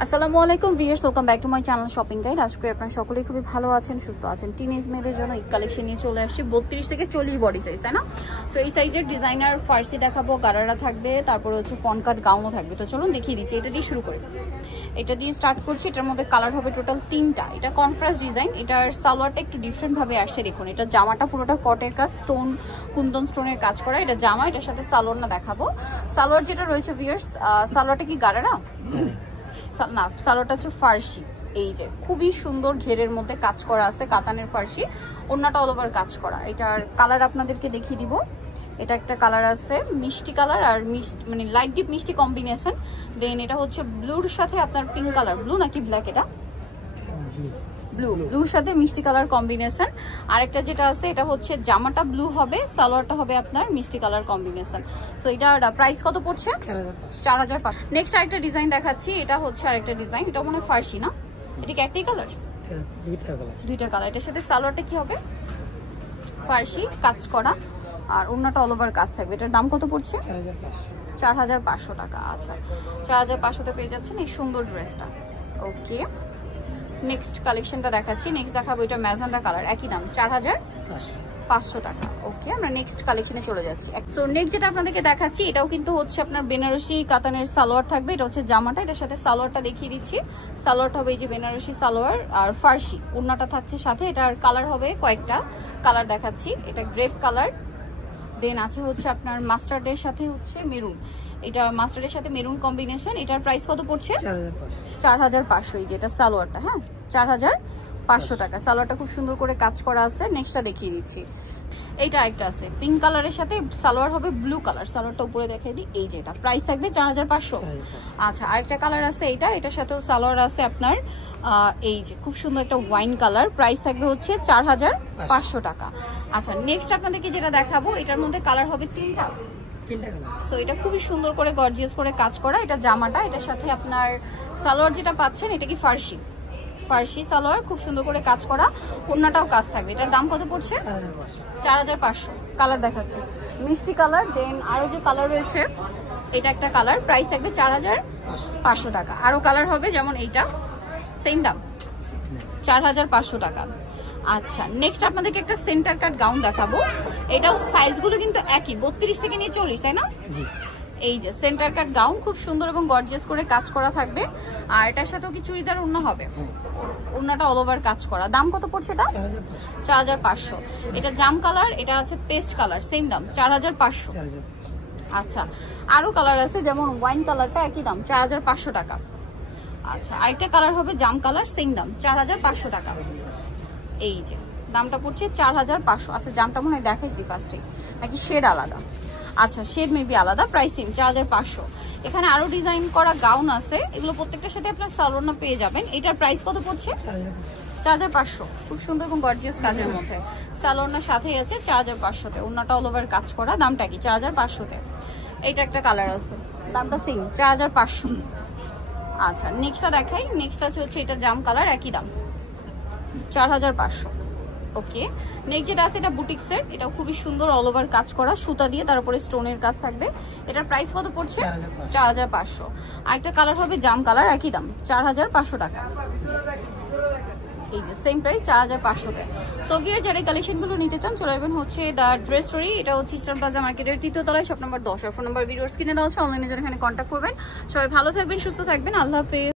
আসসালামু আলাইকুম viewers, welcome back to my channel shopping guide. আজকে আপনারা সকলেই খুবই ভালো আছেন, সুস্থ আছেন। টিনেজ মেয়েদের জন্য ঈদ কালেকশন নিয়ে চলে আসছি 32 থেকে 40 বডি সাইজ, তাই না? সো এই সাইজের ডিজাইনার ফার্সি দেখাবো, গারারা থাকবে, তারপরে হচ্ছে ফন কাট গাউনও থাকবে। তো চলুন দেখিয়ে দিচ্ছি, এটা দিয়ে শুরু করি। এটা দিয়ে স্টার্ট করছি। এটার মধ্যে কালার হবে টোটাল 3টা। এটা কন্ট্রাস্ট ডিজাইন, এটার সালোয়ারটা একটু ডিফারেন্ট ভাবে আসছে। দেখুন, এটা জামাটা পুরোটা কটের কাজ, স্টোন কুন্দন স্টোনের কাজ করা। এটা জামা, এটার সাথে সালোয়ার না দেখাবো। সালোয়ার যেটা রয়েছে ভিউয়ার্স, সালোয়ারটা কি গারারা না, সালোয়ারটা হচ্ছে ফার্সি। এই যে খুবই সুন্দর ঘেরের মধ্যে কাজ করা আছে, কাতানের ফার্সি, ওড়নাটা অল ওভার কাজ করা। এটার কালার আপনাদেরকে দেখিয়ে দিব। এটা একটা কালার আছে মিষ্টি কালার আর মিষ্টি মানে লাইট ডিপ মিষ্টি কম্বিনেশন। দেন এটা হচ্ছে ব্লুর সাথে আপনার পিঙ্ক কালার, ব্লু নাকি ব্ল্যাক, এটা ব্লুর সাথে মিষ্টি কালার কম্বিনেশন। আরেকটা যেটা আছে এটা হচ্ছে জামাটা ব্লু হবে, সালোয়ারটা হবে আপনার মিষ্টি কালার কম্বিনেশন। সো এটার প্রাইস কত পড়ছে? 4500। নেক্সট আরেকটা ডিজাইন দেখাচ্ছি। এটা হচ্ছে আরেকটা ডিজাইন, এটা মনে হয় ফার্সি না? এটা কি একটাই কালার? দুইটা কালার। এটার সাথে সালোয়ারটা কি হবে? ফার্সি কাজ করা আর ওড়নাটা অল ওভার কাজ থাকবে। এটার দাম কত পড়ছে? 4500 টাকা। আচ্ছা, 4500-তে পেয়ে যাচ্ছেন এই সুন্দর ড্রেসটা। ওকে, নেক্সট কালেকশনটা দেখাচ্ছি। নেক্সট দেখাবো এটা ম্যাজেন্ডা কালার, একই দাম 4500 টাকা। ওকে, আমরা নেক্সট কালেকশনে চলে যাচ্ছি। সো নেক্সট যেটা আপনাদেরকে দেখাচ্ছি, এটাও কিন্তু হচ্ছে আপনার বেনারসি কাতানের সালোয়ার থাকবে। এটা হচ্ছে জামাটা, এটার সাথে সালোয়ারটা দেখিয়ে দিচ্ছি। সালোয়ারটা হবে এই যে বেনারসি সালোয়ার আর ফার্সি, ওড়নাটা থাকছে সাথে। এটার কালার হবে কয়েকটা কালার দেখাচ্ছি। এটা গ্রেপ কালার, দেন আছে হচ্ছে আপনার মাস্টার্ডের সাথে হচ্ছে মেরুন। এটা মাস্টার্ডের সাথে মেরুন কম্বিনেশন। এটার প্রাইস কত পড়ছে? 4500। এই যে এটা সালোয়ারটা, হ্যাঁ 4500 টাকা। সালোয়ারটা খুব সুন্দর করে কাজ করা আছে। নেক্সটটা দেখিয়ে দিচ্ছি। এইটা একটা আছে পিঙ্ক কালারের সাথে, সালোয়ার হবে ব্লু কালার। সালোয়ারটা উপরে দেখিয়ে দিই। এই যে এটা প্রাইস থাকবে 4500। আচ্ছা, আরেকটা কালার আছে এইটা, এটার সাথেও সালোয়ার আছে আপনার এই যে খুব সুন্দর একটা ওয়াইন কালার। প্রাইস থাকবে হচ্ছে 4500 টাকা। আচ্ছা, নেক্সট আপনাদেরকে যেটা দেখাবো, এটার মধ্যে কালার হবে 3টা। সো এটা খুবই সুন্দর করে গর্জিয়াস করে কাজ করা। এটা জামাটা, এটার সাথে আপনার সালোয়ার যেটা পাচ্ছেন এটা কি ফার্সি সালোয়ার, খুব সুন্দর করে কাজ করা, ওড়নাটাও কাজ থাকবে। এটার দাম কত পড়ছে? 4500। কালার দেখাচ্ছে মিষ্টি কালার। দেন আরো যে কালার রয়েছে, এটা একটা কালার, প্রাইস থাকবে 4500 টাকা। আরো কালার হবে যেমন এইটা, সেম দাম 4500 টাকা। আচ্ছা, নেক্সট আপনাদেরকে একটা সেন্টার কাট গাউন দেখাবো। এটাও সাইজগুলো কিন্তু একই, 32 থেকে নিয়ে 40, তাই না? জি। এই যে সেন্টার কাট গাউন, খুব সুন্দর এবং গর্জিয়াস করে কাজ করা থাকবে। আর এটার সাথেও কি চুড়িদার ওড়না হবে? ওড়নাটা অল ওভার কাজ করা। দাম কত পড়ছে এটা? 4500। এটা জাম কালার, এটা আছে পেস্ট কালার, সেম দাম 4500। আচ্ছা, আরো কালার আছে যেমন ওয়াইন কালারটা, একই দাম 4500 টাকা। আচ্ছা, আরেকটা কালার হবে জাম কালার, সেম দাম 4500 টাকা। এই যে দামটা পড়ছে 4500। আচ্ছা, জামটা মনে হয় দেখাইছি ফার্স্টে, নাকি শেড আলাদা? আচ্ছা, শেড মেবি আলাদা। Price same 4500। এখানে আরো ডিজাইন করা গাউন আছে, এগুলো প্রত্যেকটার সাথে আপনার সালোয়ার পেয়ে যাবেন। এটার প্রাইস কত পড়ছে? 4500। খুব সুন্দর এবং গর্জিয়াস কাজের মধ্যে সালোয়ার সাথেই আছে 4500-তে। ওড়নাটা অল ওভার কাজ করা। দামটা কি? 4500-তে। এইটা একটা কালার আছে, দামটা সেম 4500। আচ্ছা, নেক্সটটা দেখাই। নেক্সট আছে হচ্ছে এটা জাম কালার, একই দাম 4500। ওকে, নেক্সট যেটা আছে এটা বুটিক্সের, এটাও খুবই সুন্দর অল ওভার কাজ করা, সুতা দিয়ে তারপরে স্টোনের কাজ থাকবে। এটার প্রাইস কত পড়ছে? 4500। আরেকটা কালার হবে জাম কালার, একই দাম 4500 টাকা। এই যে সেম প্রাইস 4500-তে। সো ভিউয়ার, যারা এই কালেকশনগুলো নিতে চান চলে আসবেন হচ্ছে দ্য ড্রেস স্টোরি। এটা হচ্ছে ইস্টার্ন প্লাজা মার্কেটের 3য় তলায়, শপ নাম্বার 10। আর ফোন নাম্বার ভিডিওর স্ক্রিনে দেওয়া আছে, অনলাইনে যারা এখানে কন্ট্যাক্ট করবেন। সবাই ভালো থাকবেন, সুস্থ থাকবেন, আল্লাহ হাফেজ।